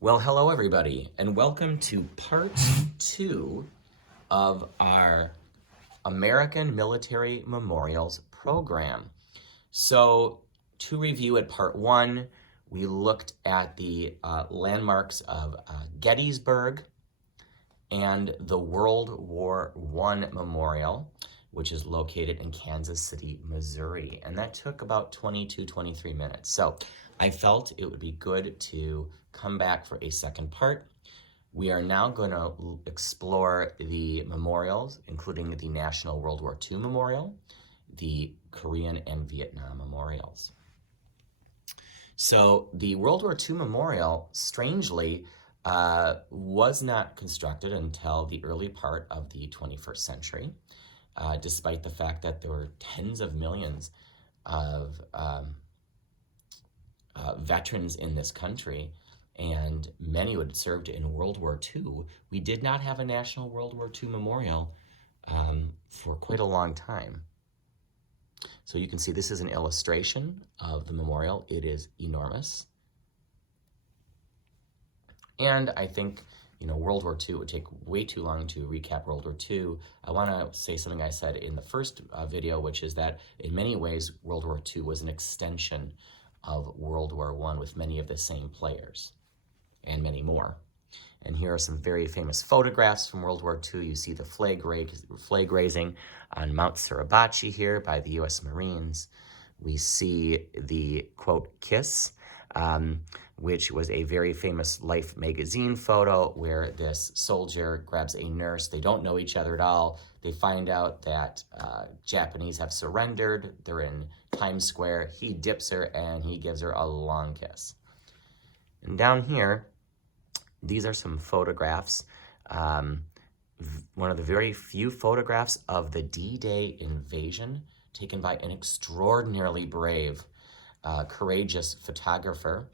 Well, hello everybody, and welcome to part 2 of our American Military Memorials program. So, to review at part 1, we looked at the landmarks of Gettysburg and the World War I Memorial, which is located in Kansas City, Missouri. And that took about 23 minutes. So I felt it would be good to come back for a second part. We are now going to explore the memorials, including the National World War II Memorial, the Korean and Vietnam memorials. So the World War II Memorial, strangely, was not constructed until the early part of the 21st century, despite the fact that there were tens of millions of veterans in this country, and many who had served in World War II. We did not have a National World War II Memorial for quite a long time. So you can see this is an illustration of the memorial. It is enormous. And I think, World War II would take way too long to recap World War II. I want to say something I said in the first video, which is that in many ways, World War II was an extension of World War I with many of the same players and many more. And here are some very famous photographs from World War II. You see the flag raising on Mount Suribachi here by the U.S. Marines. We see the, quote, kiss, which was a very famous Life magazine photo where this soldier grabs a nurse. They don't know each other at all. They find out that Japanese have surrendered. They're in Times Square. He dips her and he gives her a long kiss. And down here, these are some photographs. One of the very few photographs of the D-Day invasion taken by an extraordinarily brave, courageous photographer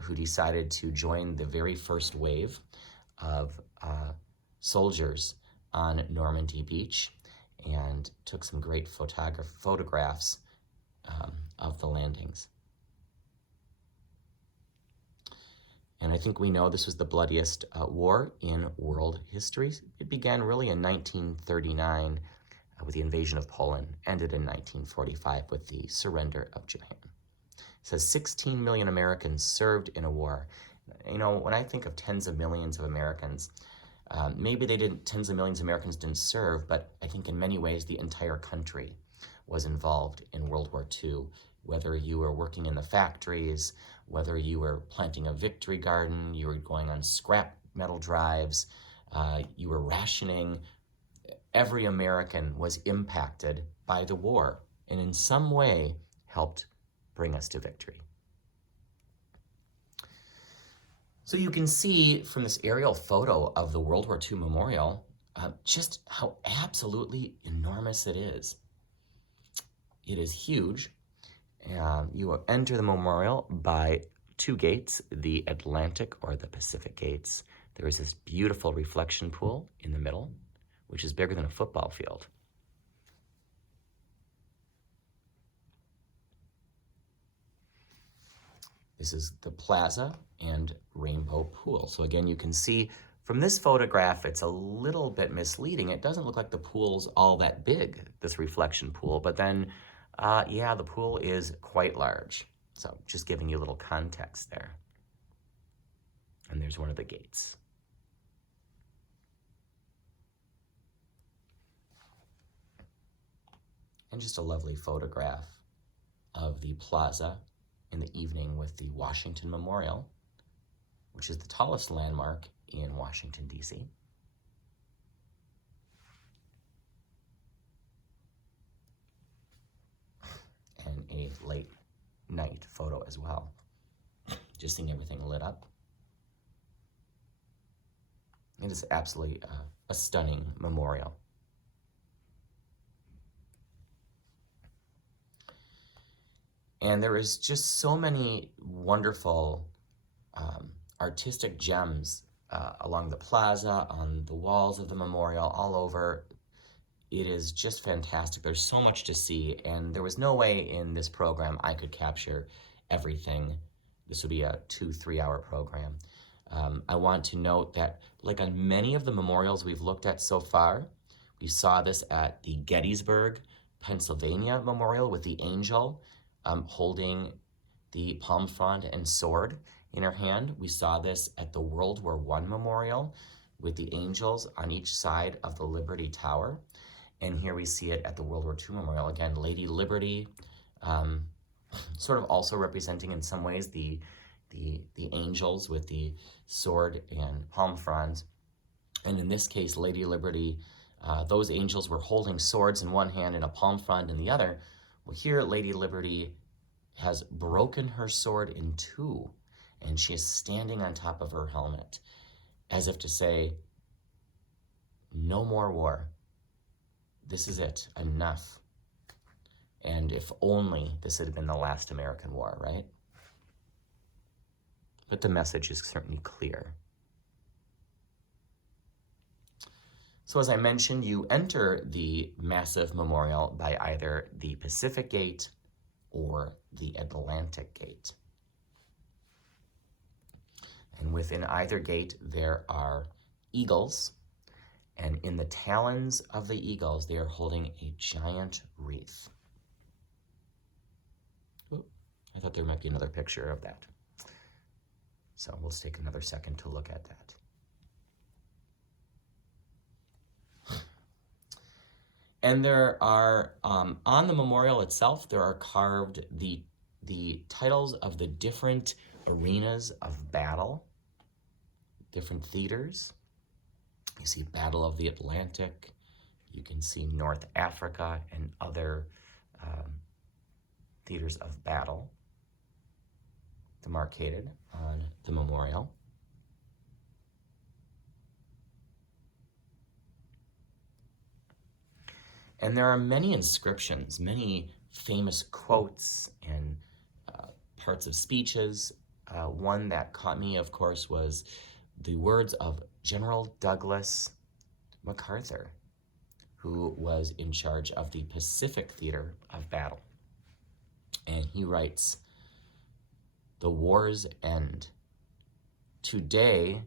who decided to join the very first wave of soldiers on Normandy Beach and took some great photographs of the landings. And I think we know this was the bloodiest war in world history. It began really in 1939 with the invasion of Poland, ended in 1945 with the surrender of Japan. It says 16 million Americans served in a war. When I think of tens of millions of Americans, maybe tens of millions of Americans didn't serve, but I think in many ways the entire country was involved in World War II. Whether you were working in the factories, whether you were planting a victory garden, you were going on scrap metal drives, you were rationing, every American was impacted by the war and in some way helped bring us to victory. So you can see from this aerial photo of the World War II Memorial just how absolutely enormous it is. It is huge. You will enter the memorial by 2 gates, the Atlantic or the Pacific gates. There is this beautiful reflection pool in the middle, which is bigger than a football field. This is the plaza and rainbow pool. So again, you can see from this photograph, it's a little bit misleading. It doesn't look like the pool's all that big, this reflection pool, but then yeah, the pool is quite large. So just giving you a little context there. And there's one of the gates. And just a lovely photograph of the plaza in the evening with the Washington Memorial, which is the tallest landmark in Washington, D.C. And a late night photo as well. Just seeing everything lit up. It is absolutely a stunning memorial. And there is just so many wonderful artistic gems along the plaza, on the walls of the memorial, all over. It is just fantastic. There's so much to see, and there was no way in this program I could capture everything. This would be a 2-3 hour program. I want to note that, like on many of the memorials we've looked at so far, we saw this at the Gettysburg, Pennsylvania memorial with the angel holding the palm frond and sword in her hand. We saw this at the World War I memorial with the angels on each side of the Liberty Tower. And here we see it at the World War II memorial. Again, Lady Liberty, sort of also representing in some ways the angels with the sword and palm fronds. And in this case, Lady Liberty, those angels were holding swords in one hand and a palm frond in the other. Well, here Lady Liberty has broken her sword in two, and she is standing on top of her helmet, as if to say, no more war. This is it, enough. And if only this had been the last American war, right? But the message is certainly clear. So as I mentioned, you enter the massive memorial by either the Pacific Gate or the Atlantic Gate. And within either gate, there are eagles. And in the talons of the eagles, they are holding a giant wreath. Ooh, I thought there might be another picture of that. So we'll just take another second to look at that. And there are, on the memorial itself, there are carved the titles of the different arenas of battle, different theaters. You see Battle of the Atlantic, you can see North Africa and other theaters of battle demarcated on the memorial. And there are many inscriptions, many famous quotes and parts of speeches. One that caught me, of course, was the words of General Douglas MacArthur, who was in charge of the Pacific Theater of Battle. And he writes, "The war's end. Today,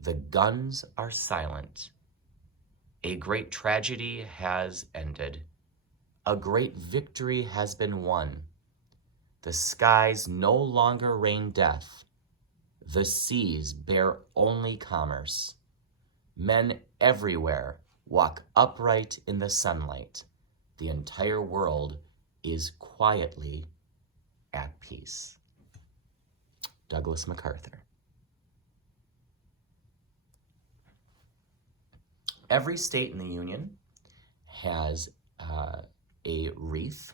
the guns are silent. A great tragedy has ended. A great victory has been won. The skies no longer rain death. The seas bear only commerce. Men everywhere walk upright in the sunlight. The entire world is quietly at peace." Douglas MacArthur. Every state in the Union has a wreath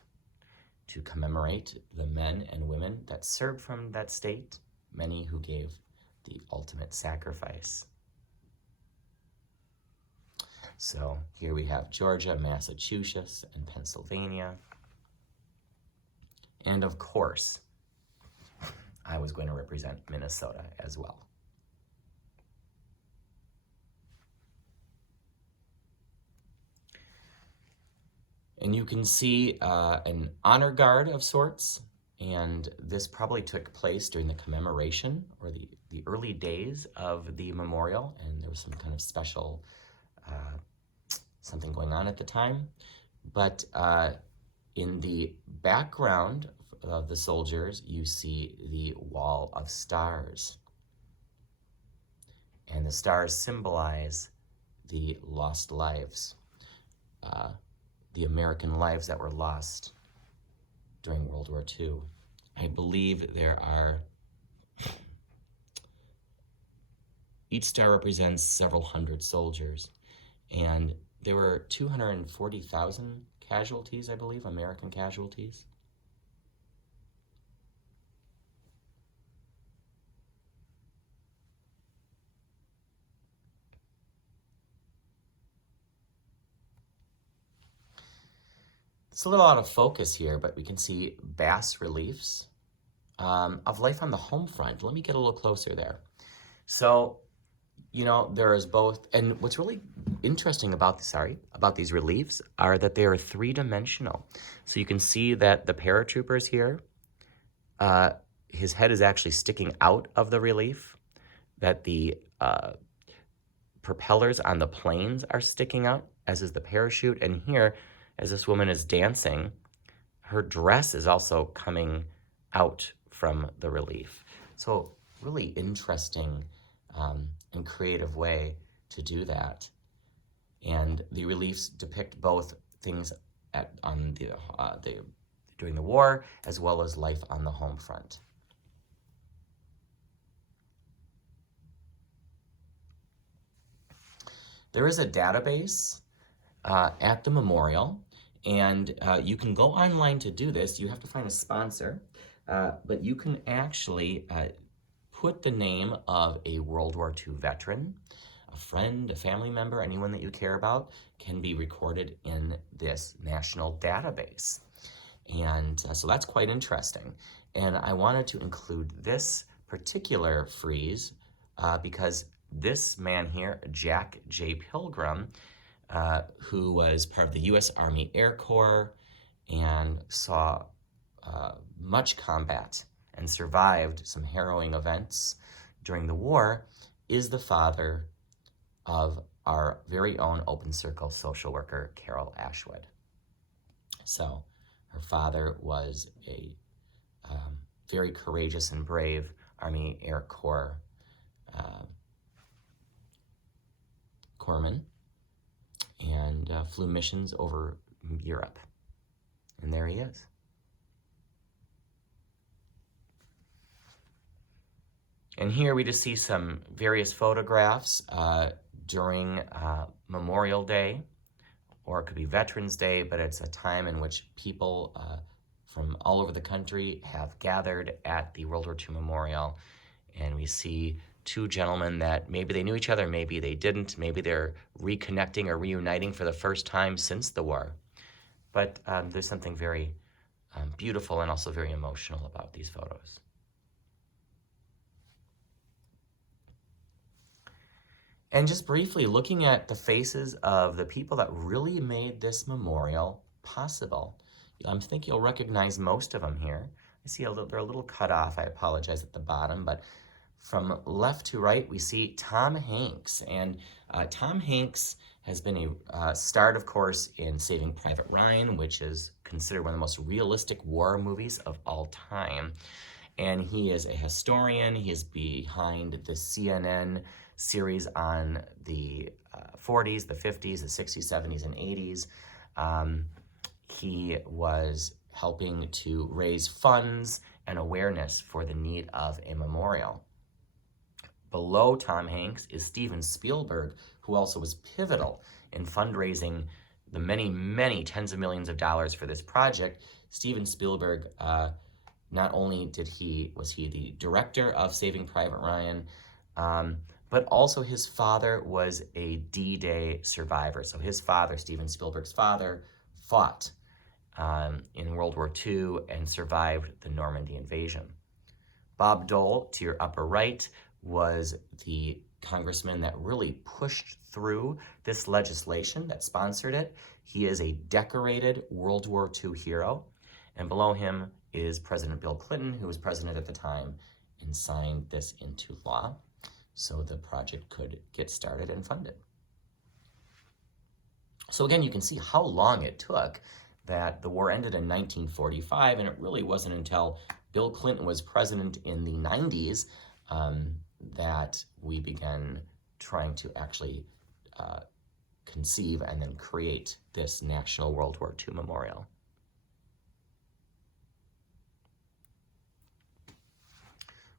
to commemorate the men and women that served from that state, many who gave the ultimate sacrifice. So here we have Georgia, Massachusetts, and Pennsylvania. And of course, I was going to represent Minnesota as well. And you can see an honor guard of sorts, and this probably took place during the commemoration or the early days of the memorial, and there was some kind of special something going on at the time. But in the background of the soldiers, you see the wall of stars. And the stars symbolize the lost lives, the American lives that were lost during World War II. I believe there are, each star represents several hundred soldiers, and there were 240,000 casualties, I believe, American casualties. It's a little out of focus here, but we can see bas reliefs of life on the home front. Let me get a little closer there. So, you know, there is both, and what's really interesting about these reliefs are that they are three-dimensional. So you can see that the paratroopers here, his head is actually sticking out of the relief. that the propellers on the planes are sticking out, as is the parachute. And here, as this woman is dancing, her dress is also coming out from the relief. So really interesting and creative way to do that. And the reliefs depict both things on the during the war as well as life on the home front. There is a database at the memorial, and you can go online to do this. You have to find a sponsor, but you can actually put the name of a World War II veteran, a friend, a family member, anyone that you care about can be recorded in this national database. And so that's quite interesting. And I wanted to include this particular frieze because this man here, Jack J. Pilgrim, who was part of the U.S. Army Air Corps and saw much combat and survived some harrowing events during the war, is the father of our very own Open Circle social worker, Carol Ashwood. So her father was a very courageous and brave Army Air Corps corpsman, and flew missions over Europe. And there he is. And here we just see some various photographs during Memorial Day, or it could be Veterans Day, but it's a time in which people from all over the country have gathered at the World War II Memorial. And we see two gentlemen that maybe they knew each other, maybe they didn't, maybe they're reconnecting or reuniting for the first time since the war. But there's something very beautiful and also very emotional about these photos. And just briefly looking at the faces of the people that really made this memorial possible. I think you'll recognize most of them here. I see they're a little cut off, I apologize, at the bottom, but from left to right, we see Tom Hanks. And Tom Hanks has been a starred, of course, in Saving Private Ryan, which is considered one of the most realistic war movies of all time. And he is a historian. He is behind the CNN series on the 40s, the 50s, the 60s, 70s, and 80s. He was helping to raise funds and awareness for the need of a memorial. Below Tom Hanks is Steven Spielberg, who also was pivotal in fundraising the many, many tens of millions of dollars for this project. Steven Spielberg, not only was he the director of Saving Private Ryan, but also his father was a D-Day survivor. So his father, Steven Spielberg's father, fought in World War II and survived the Normandy invasion. Bob Dole, to your upper right, was the congressman that really pushed through this legislation, that sponsored it. He is a decorated World War II hero. And below him is President Bill Clinton, who was president at the time and signed this into law so the project could get started and funded. So again, you can see how long it took. That the war ended in 1945, and it really wasn't until Bill Clinton was president in the 90s that we began trying to actually conceive and then create this National World War II Memorial.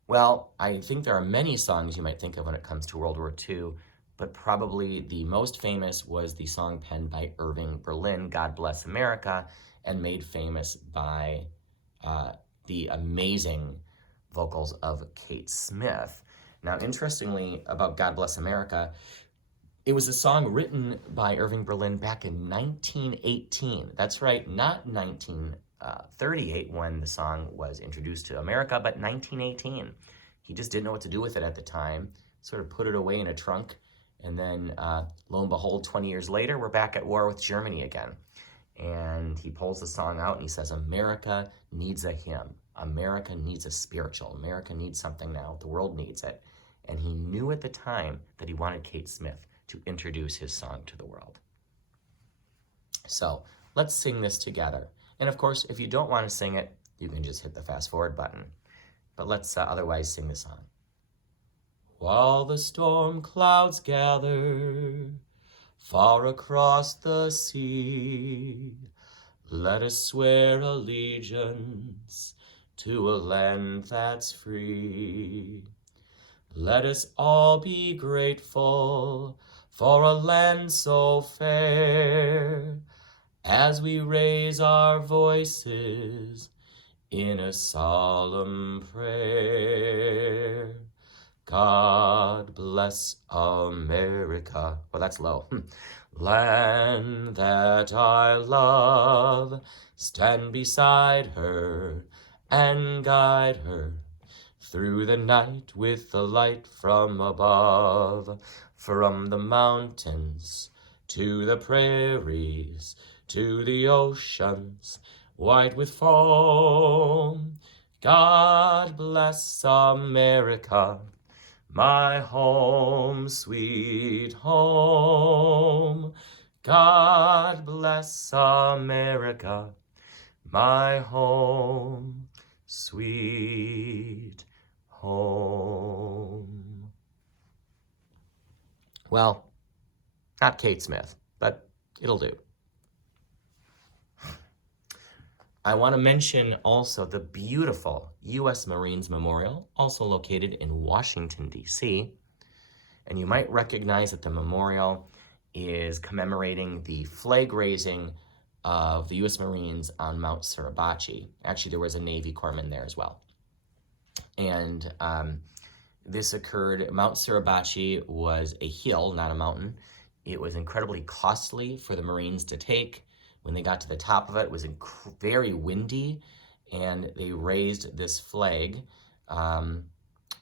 Well, I think there are many songs you might think of when it comes to World War II, but probably the most famous was the song penned by Irving Berlin, God Bless America, and made famous by the amazing vocals of Kate Smith. Now, interestingly, about God Bless America, it was a song written by Irving Berlin back in 1918. That's right, not 1938 when the song was introduced to America, but 1918. He just didn't know what to do with it at the time, sort of put it away in a trunk, and then lo and behold, 20 years later, we're back at war with Germany again. And he pulls the song out and he says, America needs a hymn. America needs a spiritual. America needs something now. The world needs it. And he knew at the time that he wanted Kate Smith to introduce his song to the world. So let's sing this together. And of course, if you don't want to sing it, you can just hit the fast forward button. But let's otherwise sing the song. While the storm clouds gather far across the sea, let us swear allegiance to a land that's free. Let us all be grateful for a land so fair, as we raise our voices in a solemn prayer. God bless America. Well, that's low. Land that I love, stand beside her and guide her through the night with the light from above. From the mountains to the prairies, to the oceans white with foam. God bless America, my home, sweet home. God bless America, my home, sweet home. Well, not Kate Smith, but it'll do. I want to mention also the beautiful U.S. Marines Memorial, also located in Washington, D.C. And you might recognize that the memorial is commemorating the flag raising of the U.S. Marines on Mount Suribachi. Actually, there was a Navy corpsman there as well. And this occurred, Mount Suribachi was a hill, not a mountain. It was incredibly costly for the Marines to take. When they got to the top of it, it was very windy, and they raised this flag,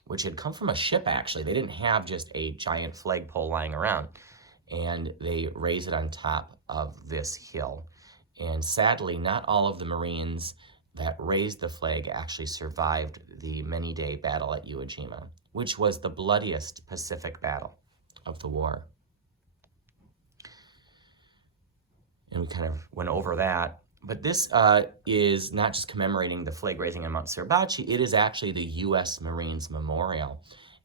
which had come from a ship, actually. They didn't have just a giant flagpole lying around, and they raised it on top of this hill. And sadly, not all of the Marines that raised the flag actually survived the many-day battle at Iwo Jima, which was the bloodiest Pacific battle of the war. And we kind of went over that. But this is not just commemorating the flag raising on Mount Suribachi, it is actually the U.S. Marines Memorial.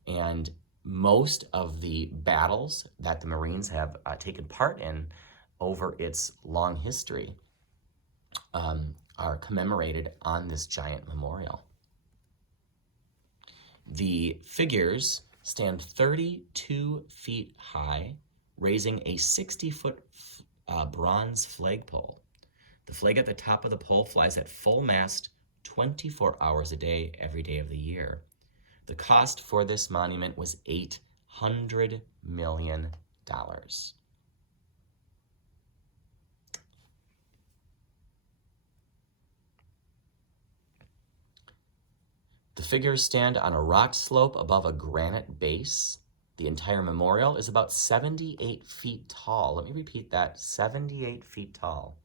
And most of the battles that the Marines have taken part in over its long history are commemorated on this giant memorial. The figures stand 32 feet high, raising a 60-foot bronze flagpole. The flag at the top of the pole flies at full mast 24 hours a day, every day of the year. The cost for this monument was $800 million. The figures stand on a rock slope above a granite base. The entire memorial is about 78 feet tall. Let me repeat that, 78 feet tall.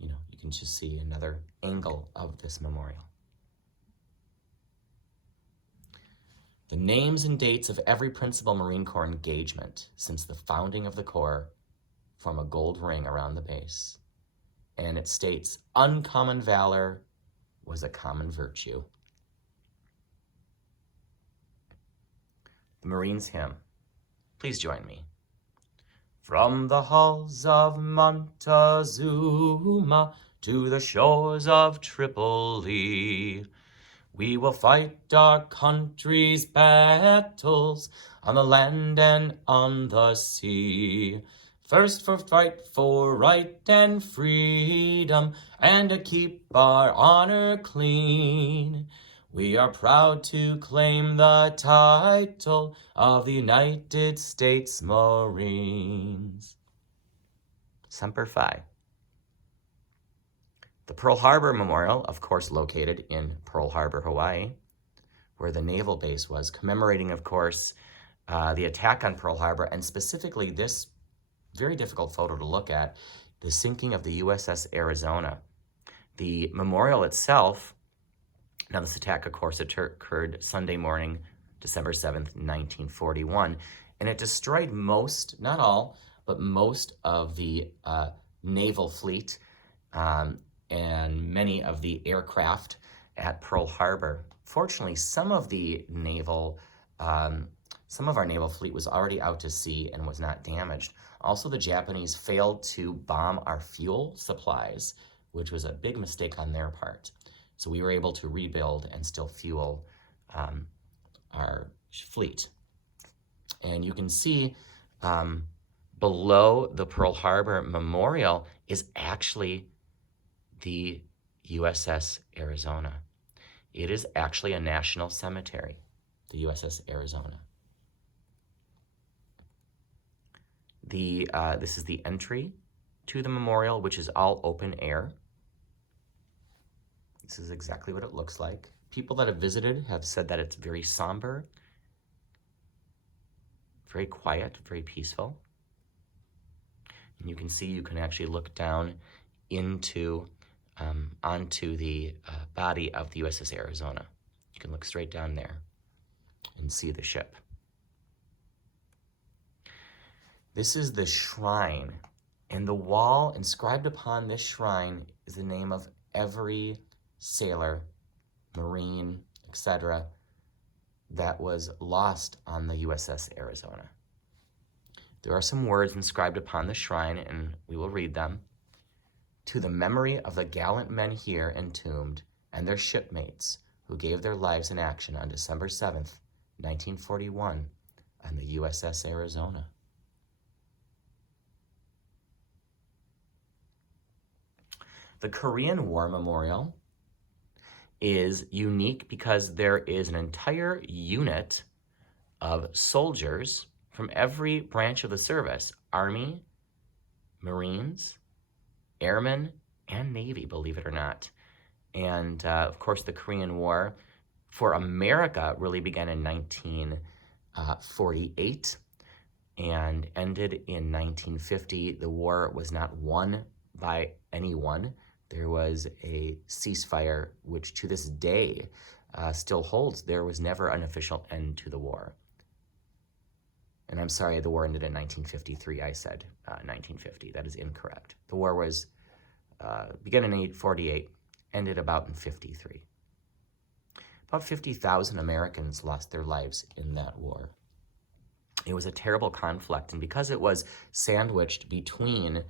And, you can just see another angle of this memorial. The names and dates of every principal Marine Corps engagement since the founding of the Corps form a gold ring around the base. And it states, uncommon valor was a common virtue. The Marines hymn. Please join me. From the halls of Montezuma to the shores of Tripoli, we will fight our country's battles on the land and on the sea. First for fight for right and freedom, and to keep our honor clean. We are proud to claim the title of the United States Marines. Semper Fi. The Pearl Harbor Memorial, of course, located in Pearl Harbor, Hawaii, where the naval base was, commemorating, of course, the attack on Pearl Harbor, and specifically this very difficult photo to look at the sinking of the USS Arizona. The memorial itself, now this attack, of course, occurred Sunday morning, December 7th, 1941, and it destroyed most, not all, but most of the naval fleet and many of the aircraft at Pearl Harbor. Fortunately, some of our naval fleet was already out to sea and was not damaged. Also, the Japanese failed to bomb our fuel supplies, which was a big mistake on their part. So we were able to rebuild and still fuel our fleet. And you can see below the Pearl Harbor Memorial is actually the USS Arizona. It is actually a national cemetery, the USS Arizona. This is the entry to the memorial, which is all open air. This is exactly what it looks like. People that have visited have said that it's very somber, very quiet, very peaceful. And you can see, you can actually look down into, onto the body of the USS Arizona. You can look straight down there and see the ship. This is the shrine, and the wall inscribed upon this shrine is the name of every sailor, Marine, etc., that was lost on the USS Arizona. There are some words inscribed upon the shrine, and we will read them. To the memory of the gallant men here entombed and their shipmates who gave their lives in action on December 7th, 1941 on the USS Arizona. The Korean War Memorial is unique because there is an entire unit of soldiers from every branch of the service, Army, Marines, Airmen, and Navy, believe it or not. And of course, the Korean War for America really began in 1948 and ended in 1950. The war was not won by anyone. There was a ceasefire, which to this day still holds. There was never an official end to the war. And I'm sorry, the war ended in 1953. I said 1950. That is incorrect. The war was began in 1948, ended about in 53. About 50,000 Americans lost their lives in that war. It was a terrible conflict, and because it was sandwiched between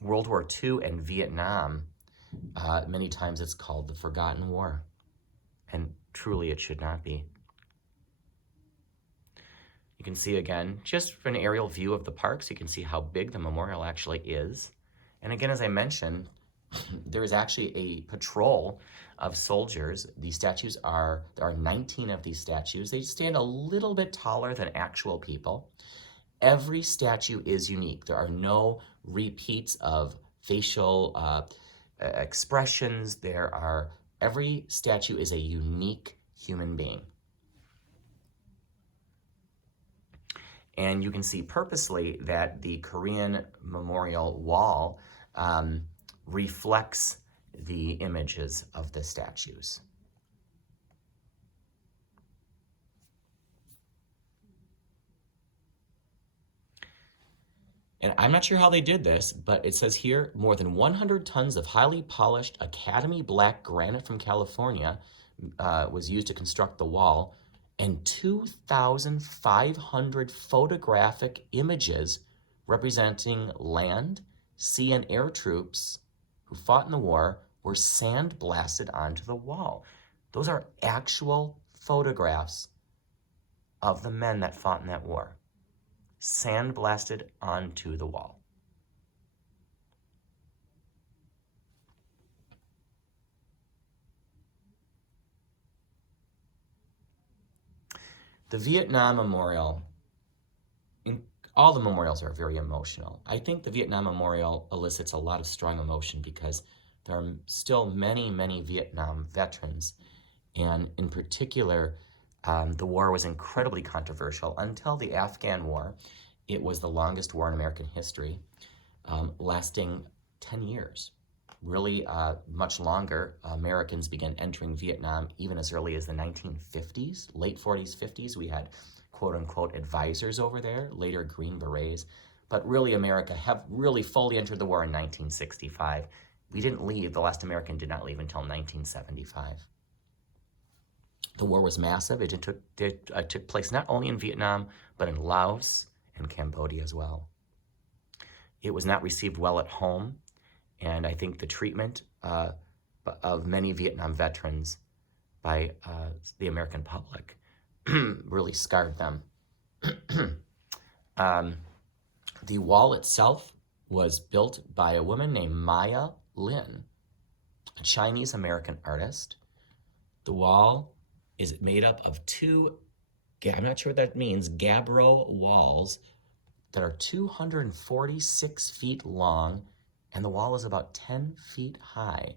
World War II and Vietnam, many times it's called the Forgotten War, and truly it should not be. You can see again, just an aerial view of the park, so you can see how big the memorial actually is. And again, as I mentioned, there is actually a patrol of soldiers. These statues there are 19 of these statues. They stand a little bit taller than actual people. Every statue is unique. There are no repeats of facial expressions. Every statue is a unique human being. And you can see purposely that the Korean memorial wall reflects the images of the statues. And I'm not sure how they did this, but it says here, more than 100 tons of highly polished Academy black granite from California was used to construct the wall, and 2,500 photographic images representing land, sea, and air troops who fought in the war were sandblasted onto the wall. Those are actual photographs of the men that fought in that war, sandblasted onto the wall. The Vietnam Memorial, all the memorials are very emotional. I think the Vietnam Memorial elicits a lot of strong emotion because there are still many, many Vietnam veterans. And in particular, the war was incredibly controversial until the Afghan War. It was the longest war in American history. lasting 10 years. Really much longer. Americans began entering Vietnam even as early as the 1950s, late 40s, 50s. We had quote unquote advisors over there, later Green Berets. But really, America have really fully entered the war in 1965. We didn't leave, the last American did not leave until 1975. The war was massive. It took place not only in Vietnam, but in Laos and Cambodia as well. It was not received well at home, and I think the treatment of many Vietnam veterans by the American public really scarred them. The wall itself was built by a woman named Maya Lin, a Chinese-American artist. The wall is made up of two, I'm not sure what that means, gabbro walls that are 246 feet long, and the wall is about 10 feet high.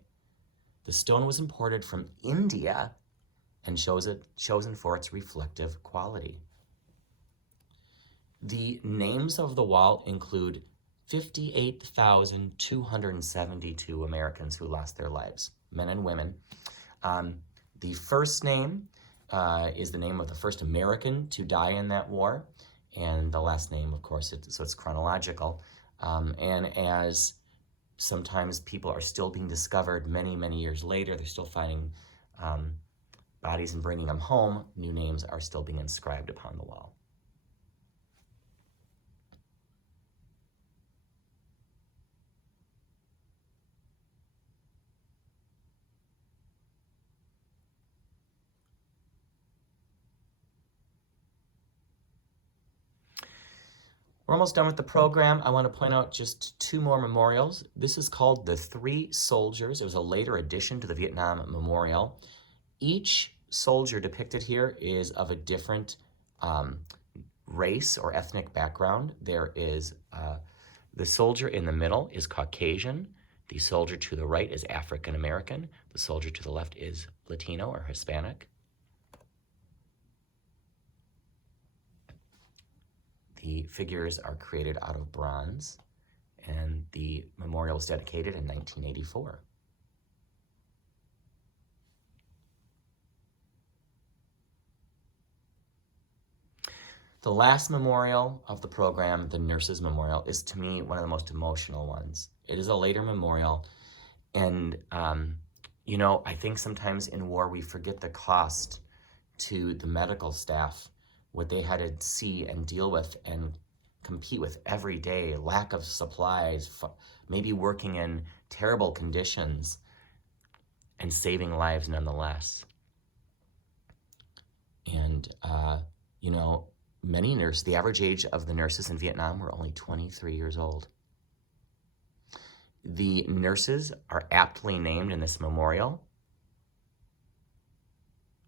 The stone was imported from India and chosen for its reflective quality. The names of the wall include 58,272 Americans who lost their lives, men and women. The first name is the name of the first American to die in that war, and the last name, of course, so it's chronological. And as sometimes people are still being discovered many, many years later, they're still finding bodies and bringing them home, new names are still being inscribed upon the wall. We're almost done with the program. I want to point out just two more memorials. This is called The Three Soldiers. It was a later addition to the Vietnam Memorial. Each soldier depicted here is of a different race or ethnic background. There is the soldier in the middle is Caucasian. The soldier to the right is African American. The soldier to the left is Latino or Hispanic. The figures are created out of bronze, and the memorial was dedicated in 1984. The last memorial of the program, the Nurses Memorial, is to me one of the most emotional ones. It is a later memorial, and you know, I think sometimes in war we forget the cost to the medical staff, what they had to see and deal with and compete with every day, lack of supplies, maybe working in terrible conditions and saving lives nonetheless. And, you know, many nurses, the average age of the nurses in Vietnam were only 23 years old. The nurses are aptly named in this memorial: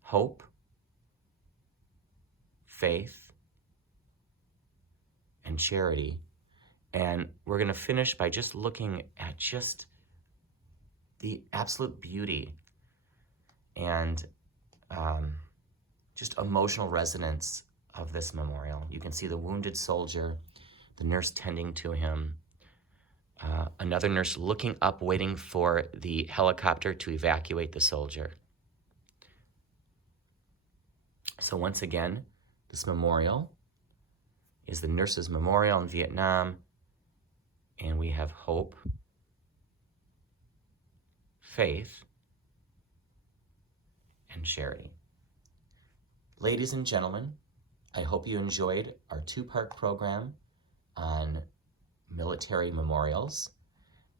Hope, Faith, and Charity. And we're going to finish by just looking at just the absolute beauty and just emotional resonance of this memorial. You can see the wounded soldier, the nurse tending to him, another nurse looking up, waiting for the helicopter to evacuate the soldier. So once again, this memorial is the Nurses Memorial in Vietnam, and we have Hope, Faith, and Charity. Ladies and gentlemen, I hope you enjoyed our two-part program on military memorials.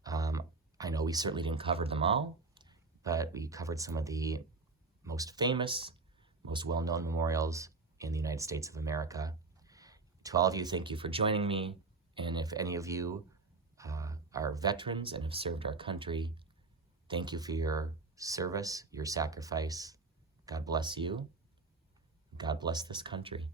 I know we certainly didn't cover them all, but we covered some of the most famous, most well-known memorials in the United States of America. To all of you, thank you for joining me. And if any of you are veterans and have served our country, thank you for your service, your sacrifice. God bless you. God bless this country.